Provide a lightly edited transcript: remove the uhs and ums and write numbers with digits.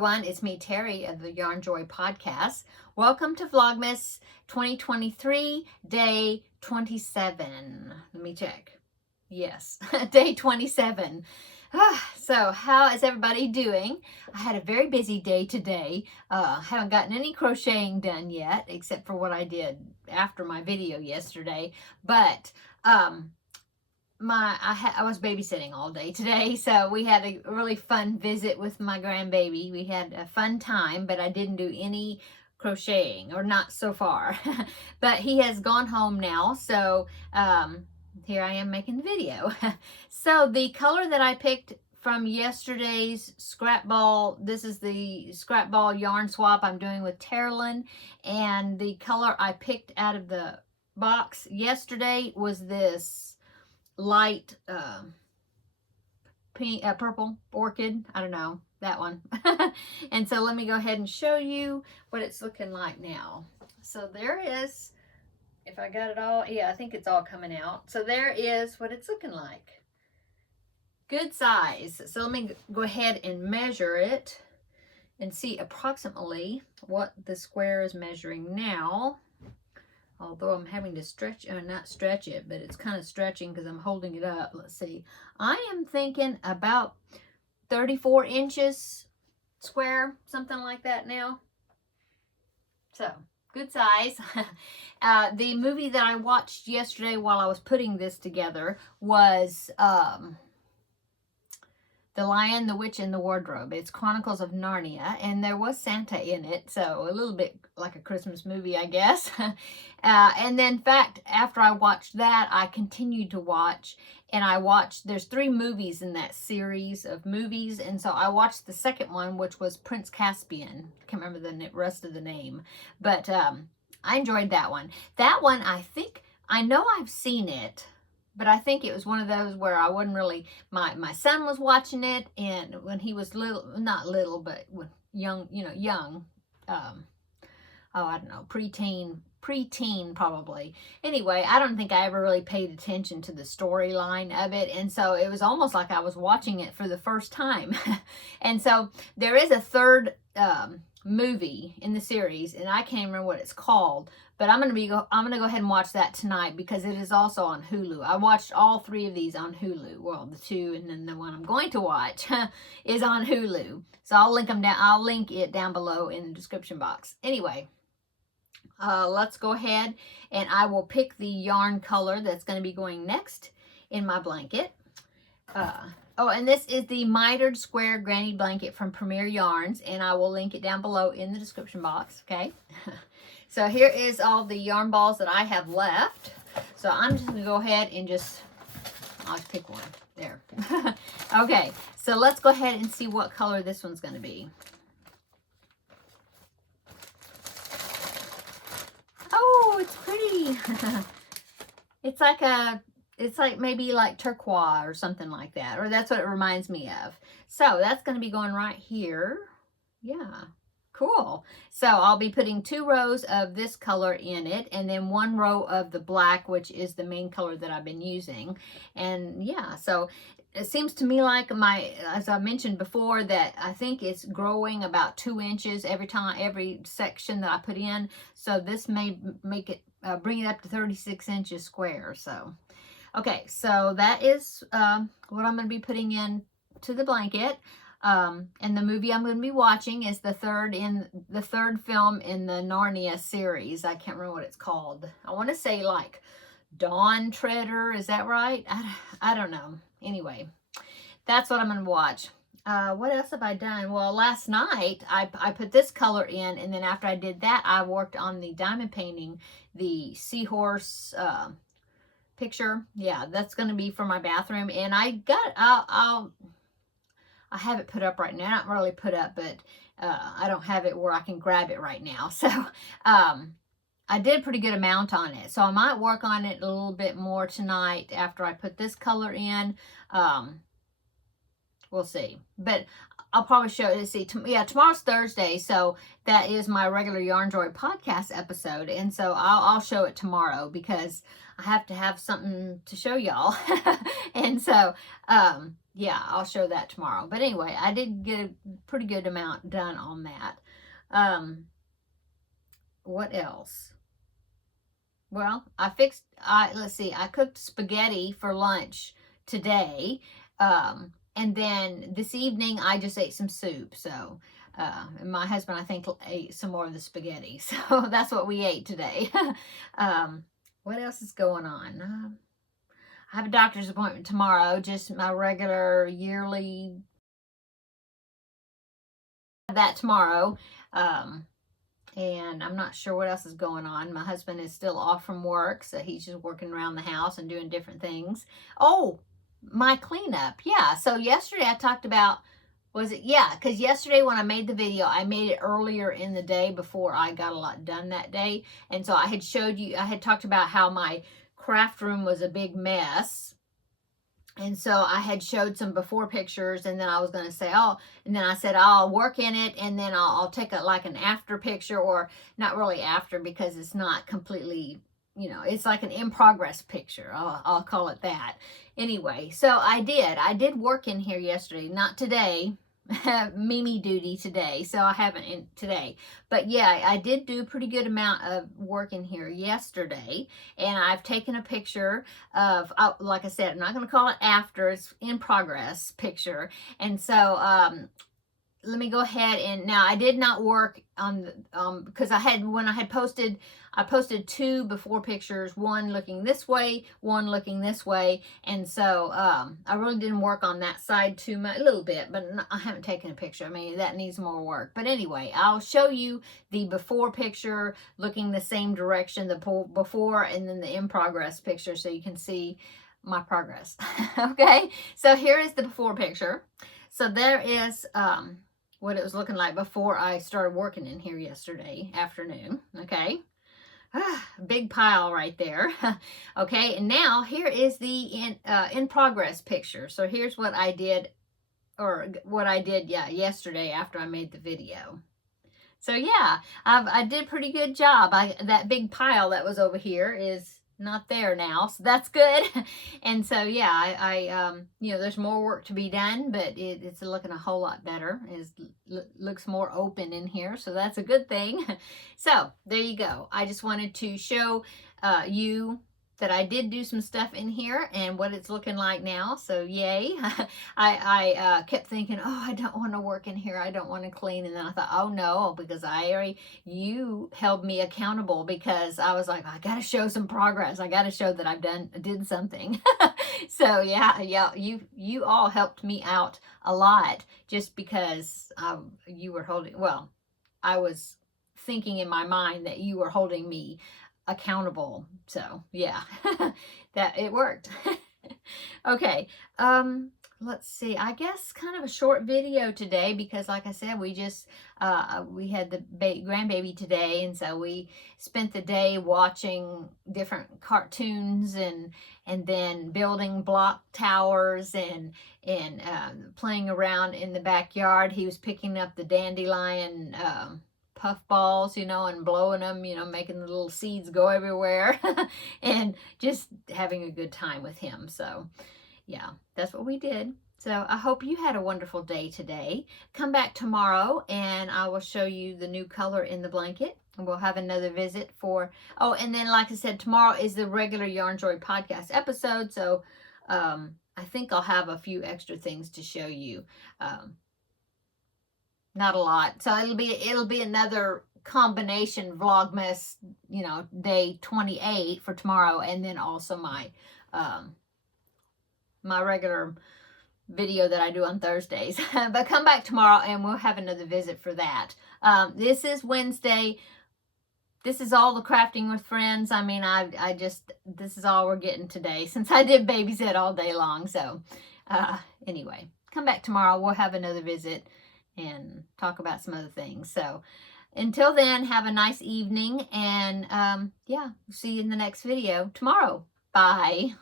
everyone, it's me, Terry, of the Yarn Joy podcast. Welcome to Vlogmas 2023, day 27. Let me check. Yes, day 27. So how is everybody doing? I had a very busy day today. Haven't gotten any crocheting done yet, except for what I did after my video yesterday. But I was babysitting all day today, so we had a really fun visit with my grandbaby. We had a fun time, but I didn't do any crocheting, or not so far. But he has gone home now, so here I am making the video. So the color that I picked from yesterday's scrap ball, this is the scrap ball yarn swap I'm doing with Taralynn, and the color I picked out of the box yesterday was this light pink, purple orchid. I don't know, that one. And so let me go ahead and show you what it's looking like now. So there is, if I got it all, yeah, I think it's all coming out. So there is what it's looking like. Good size. So let me go ahead and measure it and see approximately what the square is measuring now. Although I'm having to stretch, or not stretch it, but it's kind of stretching because I'm holding it up. Let's see. I am thinking about 34 inches square, something like that now. So, good size. The movie that I watched yesterday while I was putting this together was The Lion, the Witch, and the Wardrobe. It's Chronicles of Narnia, and there was Santa in it, so a little bit like a Christmas movie, I guess. And then, in fact, after I watched that, I continued to watch, and there's 3 movies in that series of movies, and so I watched the second one, which was Prince Caspian. I can't remember the rest of the name, but I enjoyed that one. That one, I know I've seen it, but I think it was one of those where I wasn't really, my son was watching it, and when he was little, not little, but young, young, I don't know, preteen probably. Anyway, I don't think I ever really paid attention to the storyline of it, and so it was almost like I was watching it for the first time. And so there is a third movie in the series, and I can't remember what it's called, but I'm gonna go ahead and watch that tonight because it is also on Hulu. I watched all 3 of these on Hulu. Well, the 2, and then the one I'm going to watch is on Hulu. So I'll link them down. I'll link it down below in the description box. Anyway, let's go ahead and I will pick the yarn color that's going to be going next in my blanket. Oh, and this is the mitered square granny blanket from Premier Yarns, and I will link it down below in the description box, okay? So here is all the yarn balls that I have left. So I'm just going to go ahead and I'll just pick one. There. Okay, so let's go ahead and see what color this one's going to be. Oh, it's pretty. It's like maybe like turquoise or something like that, or that's what it reminds me of. So that's going to be going right here. Yeah, cool. So I'll be putting 2 rows of this color in it, and then 1 row of the black, which is the main color that I've been using. And yeah, so it seems to me like as I mentioned before, that I think it's growing about 2 inches every section that I put in. So this may make it, bring it up to 36 inches square. So, okay, so that is what I'm going to be putting in to the blanket. And the movie I'm going to be watching is the third film in the Narnia series. I can't remember what it's called. I want to say like Dawn Treader. Is that right? I don't know. Anyway, that's what I'm going to watch. What else have I done? Well, last night I put this color in, and then after I did that, I worked on the diamond painting, the seahorse picture. Yeah, that's going to be for my bathroom, and I have it put up right now. Not really put up, but I don't have it where I can grab it right now. So I did a pretty good amount on it. So I might work on it a little bit more tonight after I put this color in. We'll see. But I'll probably show it. Let's see. Tomorrow's Thursday, so that is my regular Yarn Joy podcast episode. And so I'll show it tomorrow because I have to have something to show y'all. And so, yeah, I'll show that tomorrow. But anyway, I did get a pretty good amount done on that. What else? Well, let's see, I cooked spaghetti for lunch today. And then this evening I just ate some soup. So, and my husband, I think, ate some more of the spaghetti. So that's what we ate today. What else is going on? I have a doctor's appointment tomorrow, just my regular yearly, that tomorrow. And I'm not sure what else is going on. My husband is still off from work, so he's just working around the house and doing different things. Oh, my cleanup. Yeah, so yesterday I talked about, was it? Yeah, because yesterday when I made the video, I made it earlier in the day before I got a lot done that day. And so I had showed you, I had talked about how my craft room was a big mess. And so I had showed some before pictures, and then I was going to say, oh, and then I said, I'll work in it, and then I'll take like an after picture, or not really after, because it's not completely, it's like an in progress picture. I'll call it that. Anyway, so I did work in here yesterday, not today. Mimi duty today, so I haven't in today, but yeah, I did do a pretty good amount of work in here yesterday, and I've taken a picture of, like I said, I'm not going to call it after, it's in progress picture. And so let me go ahead, and now I did not work on because I posted two before pictures, one looking this way, one looking this way, and so I really didn't work on that side too much, a little bit, but I haven't taken a picture. I mean, that needs more work. But anyway, I'll show you the before picture looking the same direction, the before, and then the in progress picture, so you can see my progress. Okay, so here is the before picture. So there is what it was looking like before I started working in here yesterday afternoon. Okay, big pile right there. Okay, and now here is the in progress picture. So here's what I did, yesterday after I made the video. So yeah, I did pretty good job. That big pile that was over here is not there now, so that's good. And so yeah, I there's more work to be done, but it's looking a whole lot better. Looks more open in here, so that's a good thing. So there you go. I just wanted to show you that I did do some stuff in here and what it's looking like now. So yay. I kept thinking, oh, I don't want to work in here, I don't want to clean. And then I thought, oh no, because you held me accountable, because I was like, I gotta show some progress, I gotta show that I did something. So yeah, you all helped me out a lot, just because you were I was thinking in my mind that you were holding me accountable. So yeah, that it worked. Okay, let's see, I guess kind of a short video today, because like I said, we just we had the grandbaby today, and so we spent the day watching different cartoons and then building block towers and playing around in the backyard. He was picking up the dandelion puff balls, and blowing them, making the little seeds go everywhere and just having a good time with him. So yeah, that's what we did. So I hope you had a wonderful day today. Come back tomorrow and I will show you the new color in the blanket. And we'll have another visit and then like I said, tomorrow is the regular Yarn Joy podcast episode. So I think I'll have a few extra things to show you. Not a lot. So it'll be another combination Vlogmas, day 28 for tomorrow, and then also my my regular video that I do on Thursdays. But come back tomorrow and we'll have another visit for that. This is Wednesday. This is all the crafting with friends. I mean, this is all we're getting today, since I did babysit all day long. So anyway, come back tomorrow. We'll have another visit and talk about some other things. So until then, have a nice evening, and yeah, see you in the next video tomorrow. Bye.